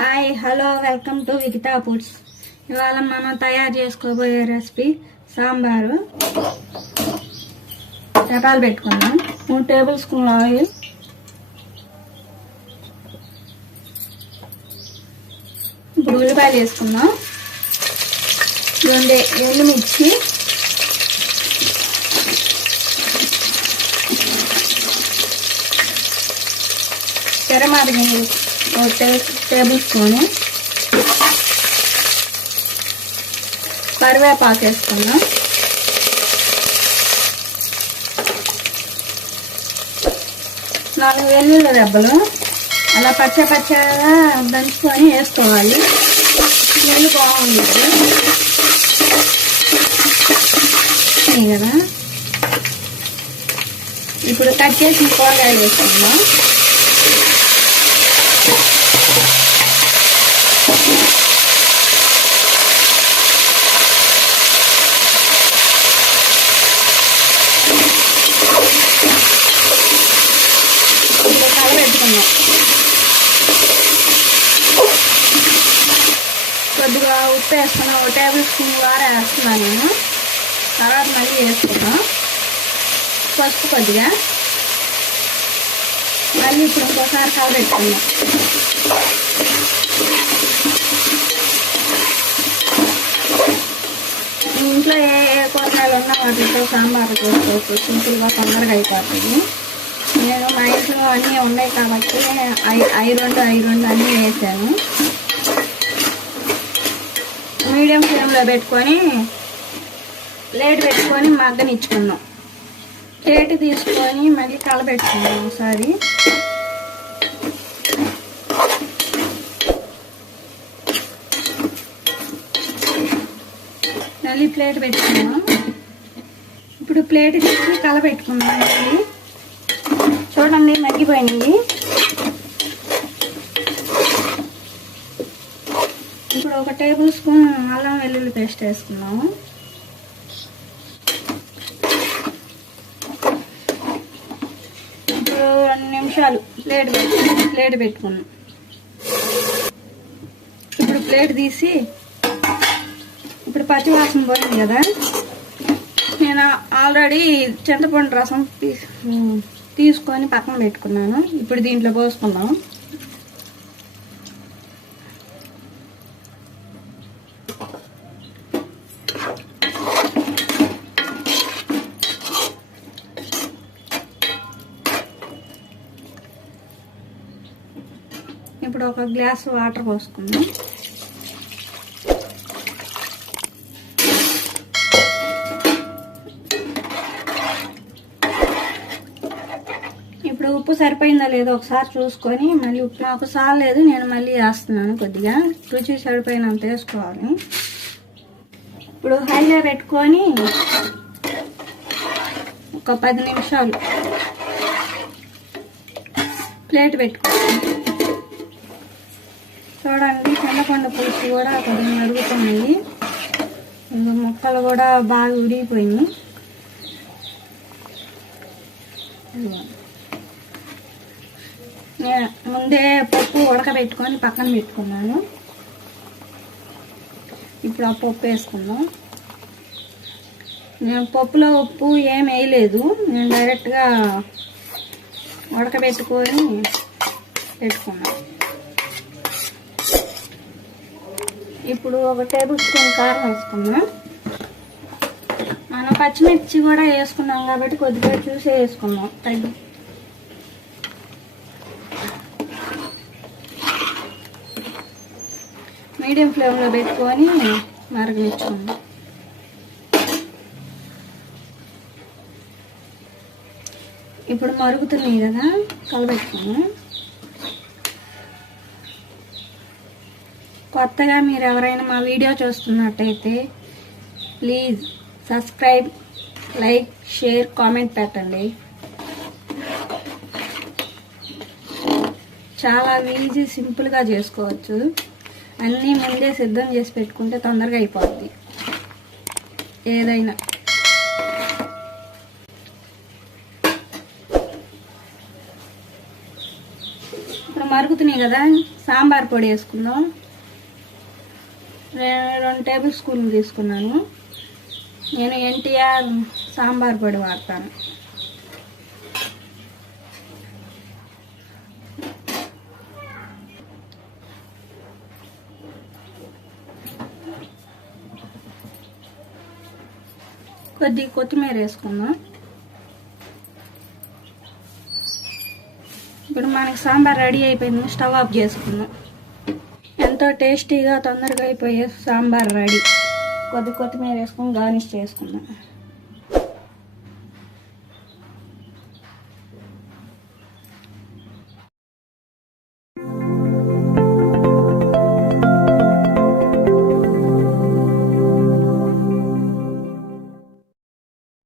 Hi hello welcome to Vikitha foods. ఇవాళ మనం తయారు చేసుకోబోయే రెసిపీ సాంబారు. చపాలు పెట్టుకుందాం. 3 టేబుల్ స్పూన్ల ఆయిల్, ఇప్పుడు ఉల్లిపాయలు వేసుకుందాం. 2 ఎండుమిర్చి, తెరమాదిగింది 1 టేబుల్ స్పూను, కరివేపాకు వేసుకుందాం. 4 వెల్లుల్లి రెబ్బలు అలా పచ్చగా దంచుకొని వేసుకోవాలి. స్మెల్ బాగుంటుంది కదా. ఇప్పుడు కట్ చేసిన కూరగాయలు వేసుకుందాం. కలబెట్టుకుందాం. కొద్దిగా ఉప్పు వేసుకున్నాం. 1 టేబుల్ స్పూన్ వార వేస్తున్నాను నేను. తర్వాత మళ్ళీ వేసుకున్నాం. పసుపు కొద్దిగా, మళ్ళీ ఇప్పుడు ఇంకోసారి కలబెట్టుకున్నాం. ఇంట్లో ఏ కూరగాయలు ఉన్నా వాటితో సాంబార్ చేసుకోవచ్చు. సింపుల్గా తొందరగా అయిపోతుంది. నేను మా ఇంట్లో అన్నీ ఉన్నాయి కాబట్టి ఐ రెండు అన్నీ వేసాను. మీడియం ఫ్లేమ్లో పెట్టుకొని ప్లేట్ పెట్టుకొని మగ్గనిచ్చుకున్నాం. ప్లేట్ తీసుకొని మళ్ళీ కలబెట్టుకున్నాం ఒకసారి. మళ్ళీ ప్లేట్ పెట్టుకున్నాం. ఇప్పుడు ప్లేట్ తీసి కలబెట్టుకున్నాం. మళ్ళీ చూడండి మగ్గిపోయినాయి. ఇప్పుడు 1 టేబుల్ స్పూన్ అల్లం వెల్లుల్లి పేస్ట్ వేసుకున్నాము. ఇప్పుడు 2 నిమిషాలు ప్లేట్ పెట్టుకున్నాం. ఇప్పుడు ప్లేట్ తీసి, ఇప్పుడు పచ్చివాసన పోయింది కదా, నేను ఆల్రెడీ చింతపండు రసం తీసుకొని పక్కన పెట్టుకున్నాను. ఇప్పుడు దీంట్లో పోసుకుందాం. ఇప్పుడు 1 గ్లాస్ వాటర్ పోసుకుందాం. ఇప్పుడు ఉప్పు సరిపోయిందో లేదో ఒకసారి చూసుకొని మళ్ళీ ఉప్పు నాకు సాలేదు, నేను మళ్ళీ వేస్తున్నాను. కొద్దిగా రుచి సరిపోయినంత వేసుకోవాలి. ఇప్పుడు హైలో పెట్టుకొని ఒక 10 నిమిషాలు ప్లేట్ పెట్టుకోవాలి. చూడండి చింతపండు పులుసు కూడా కొద్దిగా మరుగుతున్నాయి. ముక్కలు కూడా బాగా ఉడిగిపోయినాయి. నేను ముందే పప్పు ఉడకబెట్టుకొని పక్కన పెట్టుకున్నాను. ఇప్పుడు ఆ పప్పు వేసుకుందాం. నేను పప్పులో ఉప్పు ఏం వేయలేదు, నేను డైరెక్ట్గా ఉడకబెట్టుకొని పెట్టుకున్నాను. ఇప్పుడు 1 టేబుల్ స్పూన్ కారం వేసుకున్నాం. మనం పచ్చిమిర్చి కూడా వేసుకున్నాం కాబట్టి కొద్దిగా చూసే వేసుకున్నాం. తగ్గి మీడియం ఫ్లేమ్లో పెట్టుకొని మరగనిచ్చుకుందాం. ఇప్పుడు మరుగుతున్నాయి కదా, కలబెట్టుకున్నాం. కొత్తగా మీరు ఎవరైనా మా వీడియో చూస్తున్నట్టయితే please subscribe, like, share, comment పెట్టండి. చాలా ఈజీ, సింపుల్గా చేసుకోవచ్చు. అన్నీ ముందే సిద్ధం చేసి పెట్టుకుంటే తొందరగా అయిపోద్ది ఏదైనా. ఇప్పుడు మరుగుతున్నాయి అయిపోయినాయి కదా, సాంబార్ పొడి వేసుకుందాం. 2 టేబుల్ స్పూన్లు తీసుకున్నాను. నేను ఎన్టీఆర్ సాంబార్ పొడి వాడతాను. కొద్దిగా కొత్తిమీర వేసుకుందాం. ఇప్పుడు మనకి సాంబార్ రెడీ అయిపోయింది. స్టవ్ ఆఫ్ చేసుకుందాం. ఎంతో టేస్టీగా తొందరగా అయిపోయే సాంబార్ రెడీ. కొద్దిగా కొత్తిమీర వేసుకొని గార్నిష్ చేసుకుందాం.